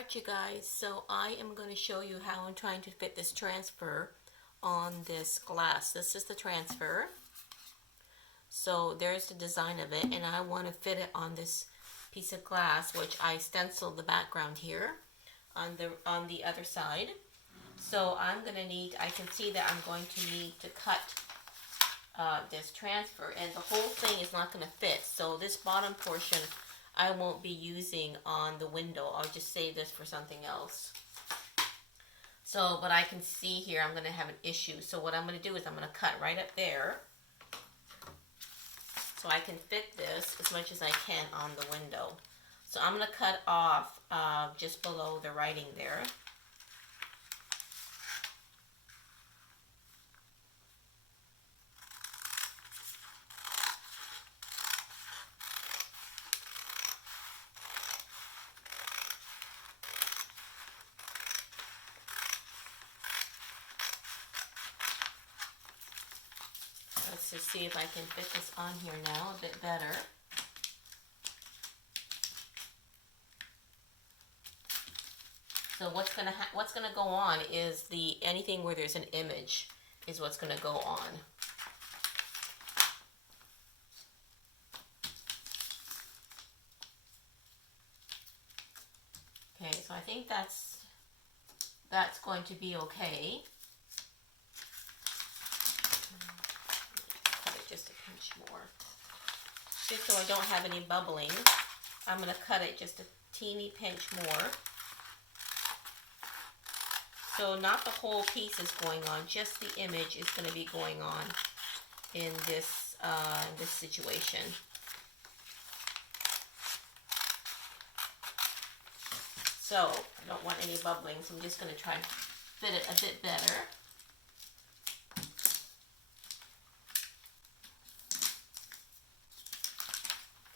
Alright you guys, so I am going to show you how I'm trying to fit this transfer on this glass. This is the transfer. So there's the design of it, and I want to fit it on this piece of glass, which I stenciled the background here on the other side. So I'm going to need, I can see that I'm going to need to cut this transfer, and the whole thing is not going to fit. So this bottom portion I won't be using on the window. I'll just save this for something else. So, but I can see here I'm going to have an issue. So what I'm going to do is I'm going to cut right up there, so I can fit this as much as I can on the window. So I'm going to cut off just below the writing there. Let's just see if I can fit this on here now a bit better. So what's gonna go on is anything where there's an image is what's gonna go on. Okay, so I think that's going to be okay. Cut it just a pinch more. Just so I don't have any bubbling, I'm going to cut it just a teeny pinch more. So not the whole piece is going on, just the image is going to be going on in this situation. So I don't want any bubbling, so I'm just going to try and fit it a bit better.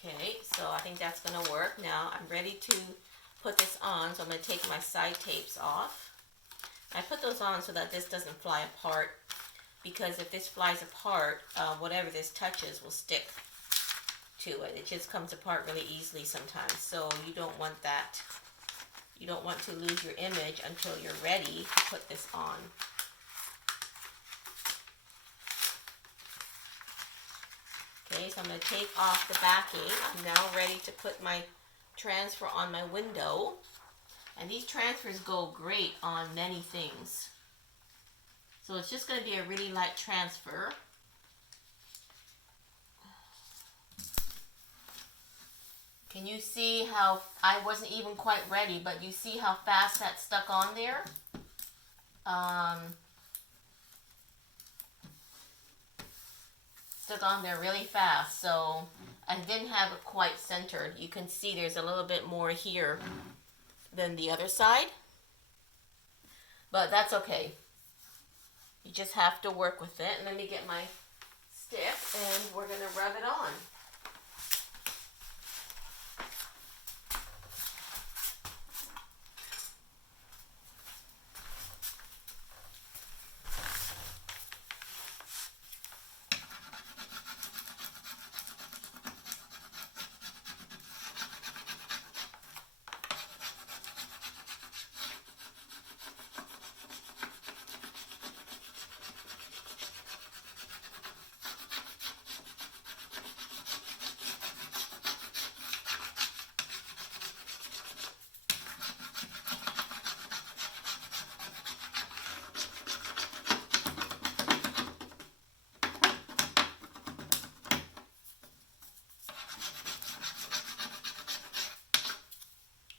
Okay, so I think that's going to work. Now I'm ready to put this on, so I'm going to take my side tapes off. I put those on so that this doesn't fly apart, because if this flies apart, whatever this touches will stick to it. It just comes apart really easily sometimes, so you don't want that. You don't want to lose your image until you're ready to put this on. Okay, so I'm going to take off the backing. I'm now ready to put my transfer on my window. And these transfers go great on many things. So it's just going to be a really light transfer. Can you see how I wasn't even quite ready, but you see how fast that stuck on there? Stuck on there really fast, so I didn't have it quite centered. You can see there's a little bit more here than the other side, but that's okay. You just have to work with it. And let me get my stick and we're going to rub it on.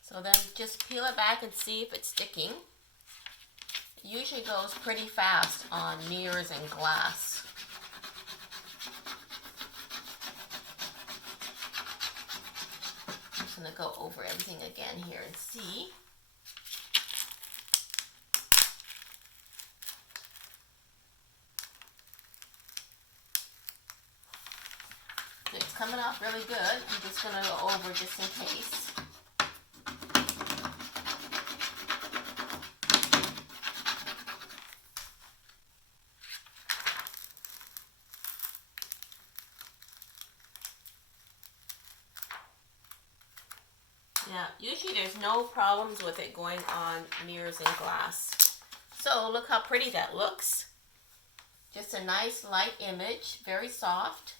So then just peel it back and see if it's sticking. It usually goes pretty fast on mirrors and glass. I'm just going to go over everything again here and see. It's coming off really good. I'm just going to go over just in case. Yeah, usually there's no problems with it going on mirrors and glass. So look how pretty that looks. Just a nice light image, very soft.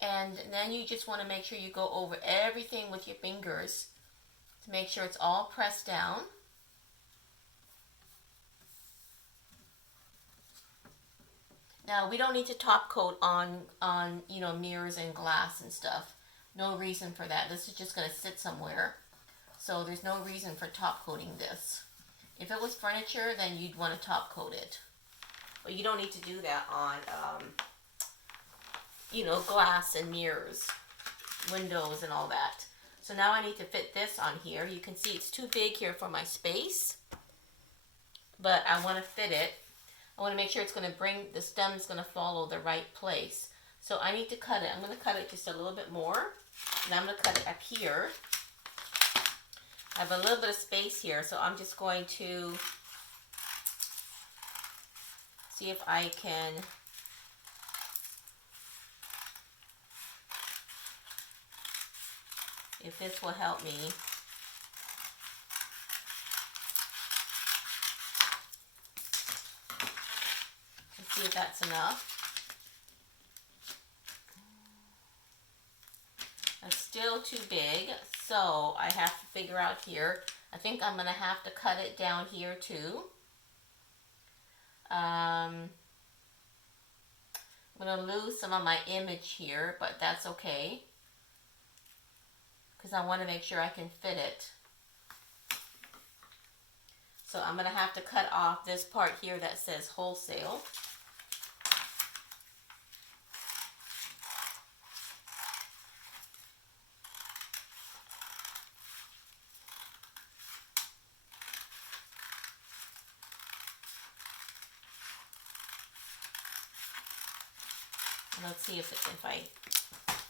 And then you just want to make sure you go over everything with your fingers to make sure it's all pressed down. Now we don't need to top coat on mirrors and glass and stuff. No reason for that. This is just going to sit somewhere. So there's no reason for top coating this. If it was furniture, then you'd want to top coat it. But you don't need to do that on, glass and mirrors, windows and all that. So now I need to fit this on here. You can see it's too big here for my space. But I want to fit it. I want to make sure it's going to the stem's going to follow the right place. So I need to cut it. I'm going to cut it just a little bit more. And I'm going to cut it up here. I have a little bit of space here, so I'm just going to see if I can if this will help me. Let's see if that's enough. It's still too big, so I have to figure out here. I think I'm going to have to cut it down here too. I'm going to lose some of my image here, but that's okay, because I want to make sure I can fit it. So I'm going to have to cut off this part here that says wholesale. Let's see if I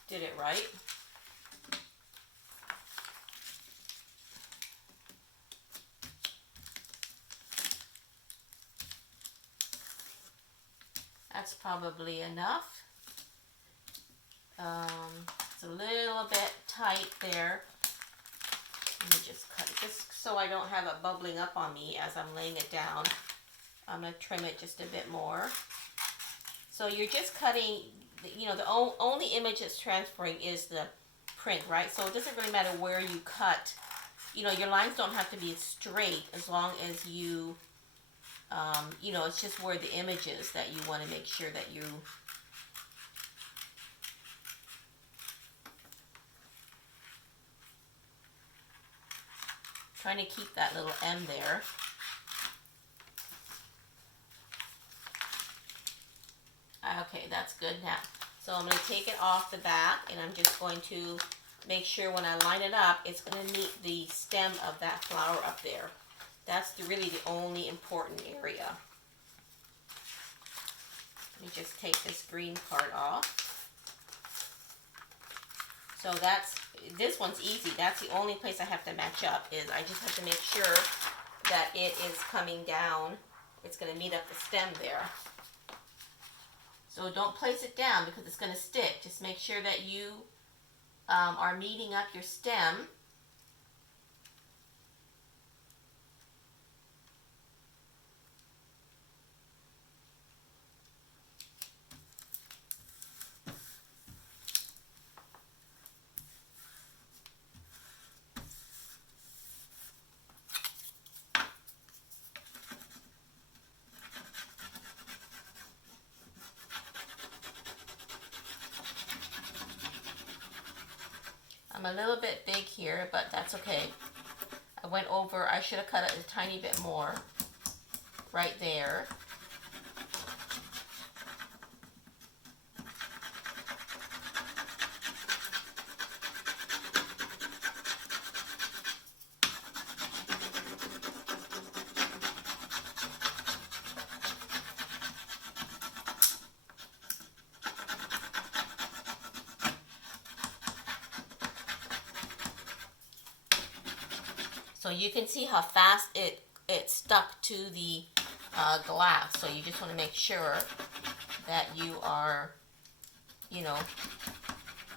did it right. That's probably enough. It's a little bit tight there. Let me just cut it, just so I don't have it bubbling up on me as I'm laying it down. I'm going to trim it just a bit more. So you're just cutting, the only image that's transferring is the print, right? So it doesn't really matter where you cut. Your lines don't have to be straight as long as you, it's just where the image is that you want to make sure that you trying to keep that little M there. Okay, that's good now. So I'm going to take it off the back, and I'm just going to make sure when I line it up, it's going to meet the stem of that flower up there. That's really the only important area. Let me just take this green part off. So this one's easy. That's the only place I have to match up, is I just have to make sure that it is coming down. It's going to meet up the stem there. So don't place it down because it's going to stick. Just make sure that you are meeting up your stem. I'm a little bit big here, but that's okay. I should have cut it a tiny bit more right there. So you can see how fast it stuck to the glass. So you just want to make sure that you are,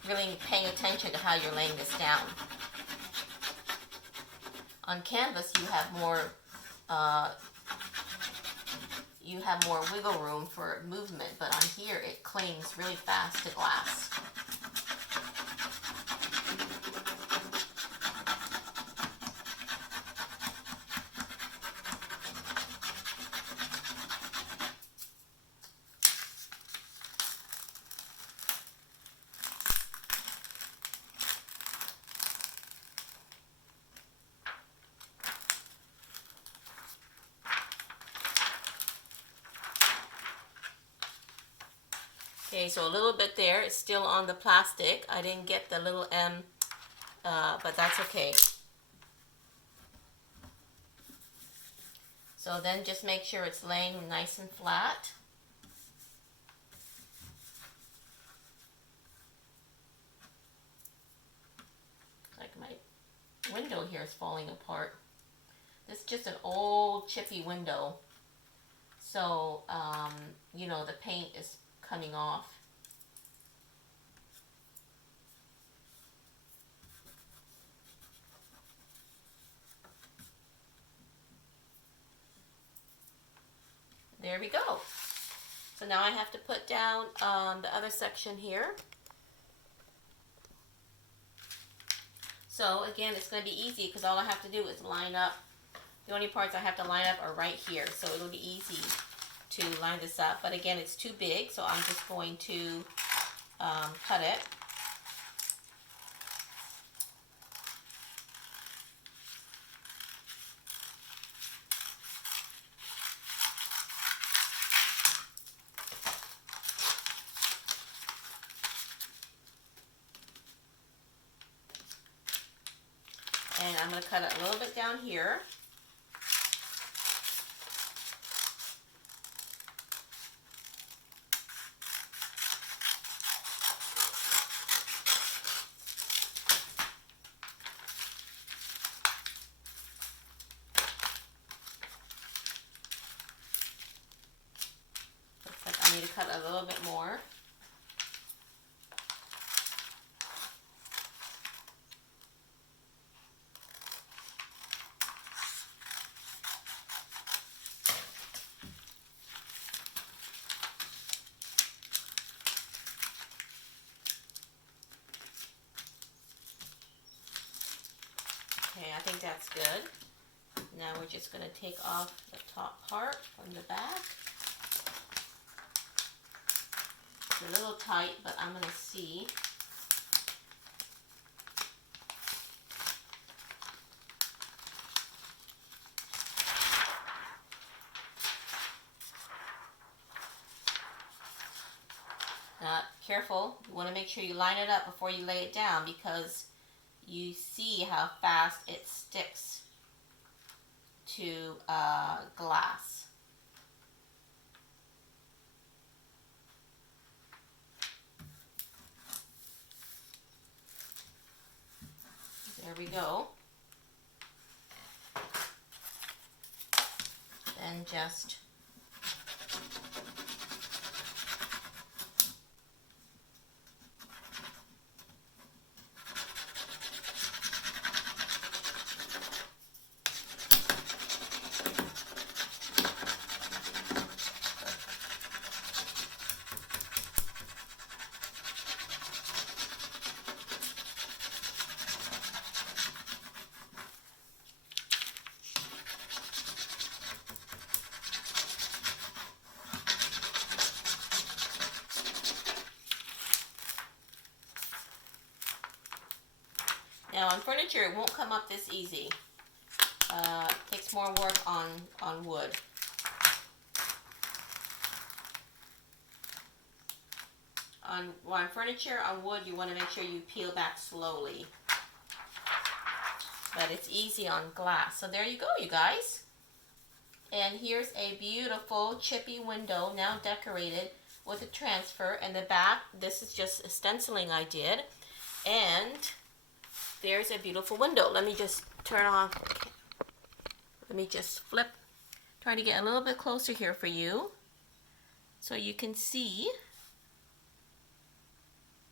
really paying attention to how you're laying this down. On canvas, you have more wiggle room for movement, but on here it clings really fast to glass. Okay, so a little bit there. It's still on the plastic. I didn't get the little M, but that's okay. So then just make sure it's laying nice and flat. Like my window here is falling apart. This is just an old chippy window. So, you know, the paint is coming off. There we go. So now I have to put down the other section here. So again, it's going to be easy because all I have to do is line up. The only parts I have to line up are right here. So it'll be easy to line this up. But again, it's too big, so I'm just going to cut it. And I'm going to cut it a little bit down here. Looks like I need to cut a little bit more. Okay, I think that's good. Now we're just going to take off the top part from the back. It's a little tight, but I'm going to see. Now, careful, you want to make sure you line it up before you lay it down because you see how fast it sticks to glass. There we go. Then just now on furniture, it won't come up this easy. It takes more work on wood. On furniture, on wood, you want to make sure you peel back slowly. But it's easy on glass. So there you go, you guys. And here's a beautiful chippy window, now decorated with a transfer. And the back, this is just a stenciling I did. And there's a beautiful window. Let me just turn off. Let me just flip. Try to get a little bit closer here for you so you can see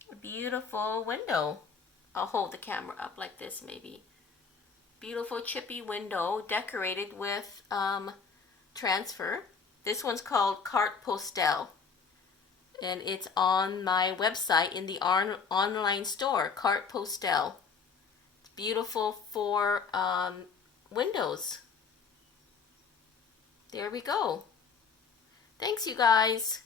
a beautiful window. I'll hold the camera up like this maybe. beautiful chippy window decorated with transfer. This one's called Carate Postale, and it's on my website in the online store, Carate Postale. It's beautiful for windows. There we go. Thanks, you guys.